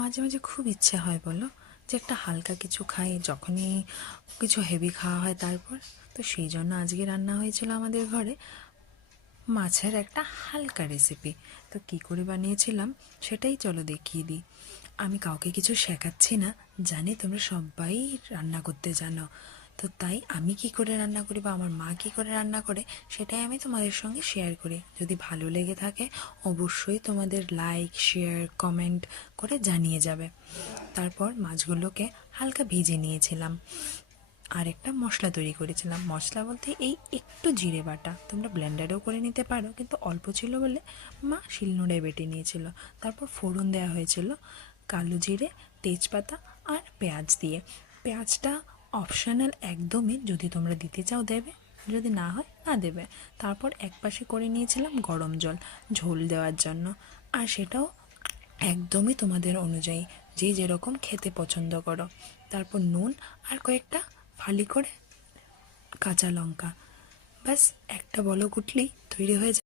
মাঝে মাঝে খুব ইচ্ছে হয় বলো, যে একটা হালকা কিছু খাই যখনই কিছু হেভি খাওয়া হয়। তারপর তো সেই জন্য আজকে রান্না হয়েছিল আমাদের ঘরে মাছের একটা হালকা রেসিপি। তো কী করে বানিয়েছিলাম সেটাই চলো দেখিয়ে দিই। আমি কাউকে কিছু শেখাচ্ছি না, জানি তোমরা সবাই রান্না করতে জানো। তো তাই আমি কি করে রান্না করি বা আমার মা কী করে রান্না করে সেটাই আমি তোমাদের সঙ্গে শেয়ার করি। যদি ভালো লেগে থাকে অবশ্যই তোমাদের লাইক শেয়ার কমেন্ট করে জানিয়ে যাবে। তারপর মাছগুলোকে হালকা ভেজে নিয়েছিলাম, আর একটা মশলা তৈরি করেছিলাম। মশলা বলতে এই একটু জিরে বাটা, তোমরা ব্লেন্ডারেও করে নিতে পারো, কিন্তু অল্প ছিল বলে মা শিলনোড়ায় বেটে নিয়েছিল। তারপর ফোড়ন দেওয়া হয়েছিল কালো জিরে, তেজপাতা আর পেঁয়াজ দিয়ে। পেঁয়াজটা অপশনাল একদমই, যদি তোমরা দিতে চাও দেবে, যদি না হয় না দেবে। তারপর একপাশে করে নিয়েছিলাম গরম জল ঝোল দেওয়ার জন্য, আর সেটাও একদমই তোমাদের অনুযায়ী, যে যেরকম খেতে পছন্দ করো। তারপর নুন আর কয়েকটা ফালি করে কাঁচা লঙ্কা, ব্যাস একটা বলক উঠলেই তৈরি হয়ে যায়